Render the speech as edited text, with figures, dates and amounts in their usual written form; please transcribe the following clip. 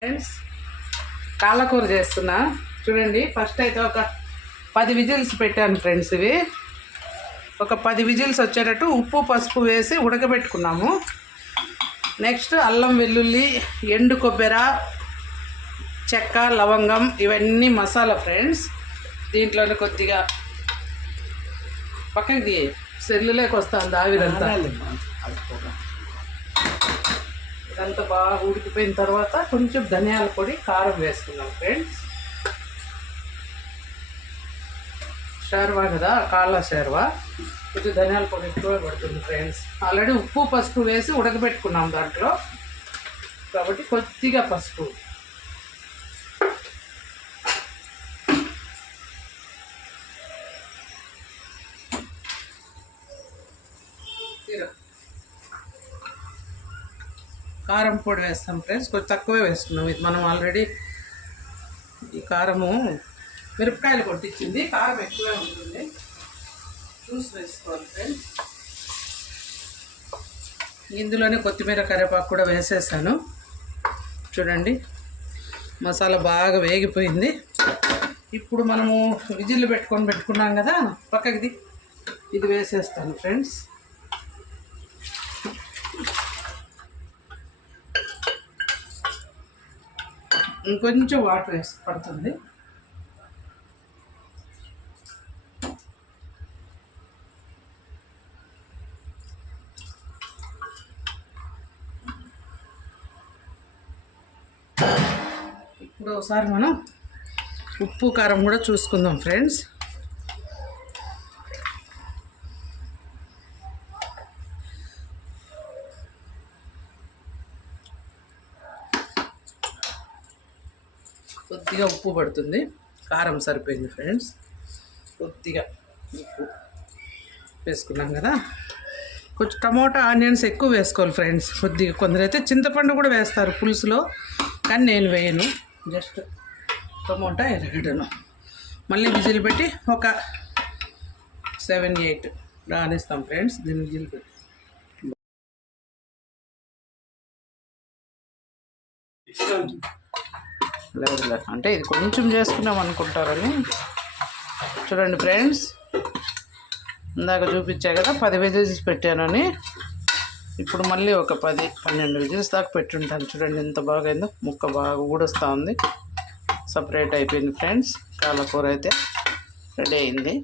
Friends కాళ్ళకూర చేస్తున్నా చూడండి. First అయితే ఒక 10 విజిల్స్ పెట్టాను ఫ్రెండ్స్. ఇవి ఒక 10 విజిల్స్ వచ్చేటట్టు ఉప్పు పసుపు వేసి ఉడకబెట్టుకున్నాము. నెక్స్ట్ అల్లం వెల్లుల్లి ఎండు కొబ్బరి చెక్క లవంగం ఇవన్నీ మసాలా ఫ్రెండ్స్. దీంట్లోనే కొద్దిగా పక్కకి సెల్లులోకి వస్తుంది ఆవిరంతా. ఇదంతా బాగా ఉడికిపోయిన తర్వాత కొంచెం ధనియాల పొడి కారం వేసుకున్నాం ఫ్రెండ్స్. షేర్వా కదా, కాళ్ళ షేర్వా, కొంచెం ధనియాల పొడి ఎక్కువ పడుతుంది ఫ్రెండ్స్. ఆల్రెడీ ఉప్పు పసుపు వేసి ఉడకబెట్టుకున్నాం దాంట్లో, కాబట్టి కొద్దిగా పసుపు. కారం పొడి వేస్తాం ఫ్రెండ్స్, కొంచెం తక్కువే వేస్తున్నాం. ఇది మనం ఆల్రెడీ ఈ కారము మిరపకాయలు కొట్టించింది, కారం ఎక్కువే ఉంటుంది, చూసి వేసుకోవాలి ఫ్రెండ్స్. ఇందులోనే కొత్తిమీర కరివేపాకు కూడా వేసేసాను. చూడండి మసాలా బాగా వేగిపోయింది. ఇప్పుడు మనము విజిల్లు పెట్టుకున్నాం కదా పక్కకి, ఇది వేసేస్తాను ఫ్రెండ్స్. ఇంకొంచెం వాటర్ వేసి పడుతుంది. ఇప్పుడు ఒకసారి మనం ఉప్పు కారం కూడా చూసుకుందాం ఫ్రెండ్స్. కొద్దిగా ఉప్పు పడుతుంది, కారం సరిపోయింది ఫ్రెండ్స్. కొద్దిగా ఉప్పు వేసుకున్నాం కదా. కొంచెం టమోటా ఆనియన్స్ ఎక్కువ వేసుకోవాలి ఫ్రెండ్స్. కొద్దిగా కొందరైతే చింతపండు కూడా వేస్తారు పులుసులో, కానీ నేను వేయను, జస్ట్ టమోటా ఎరగడను. మళ్ళీ విజిల్ పెట్టి ఒక 7-8 రానిస్తాం ఫ్రెండ్స్. దీన్ని విజిల్ పెట్టి లేదు అంటే ఇది కొంచెం చేసుకున్నాం అనుకుంటారని. చూడండి ఫ్రెండ్స్, ఇందాక చూపించా కదా 10 విజిల్స్ పెట్టానని. ఇప్పుడు మళ్ళీ ఒక 10-12 విజిల్స్ దాకా పెట్టుంటాను. చూడండి ఎంత బాగా అయిందో, ముక్క బాగా ఊడొస్తూ ఉంది, సపరేట్ అయిపోయింది ఫ్రెండ్స్. కాళ్ళకూర అయితే రెడీ అయింది.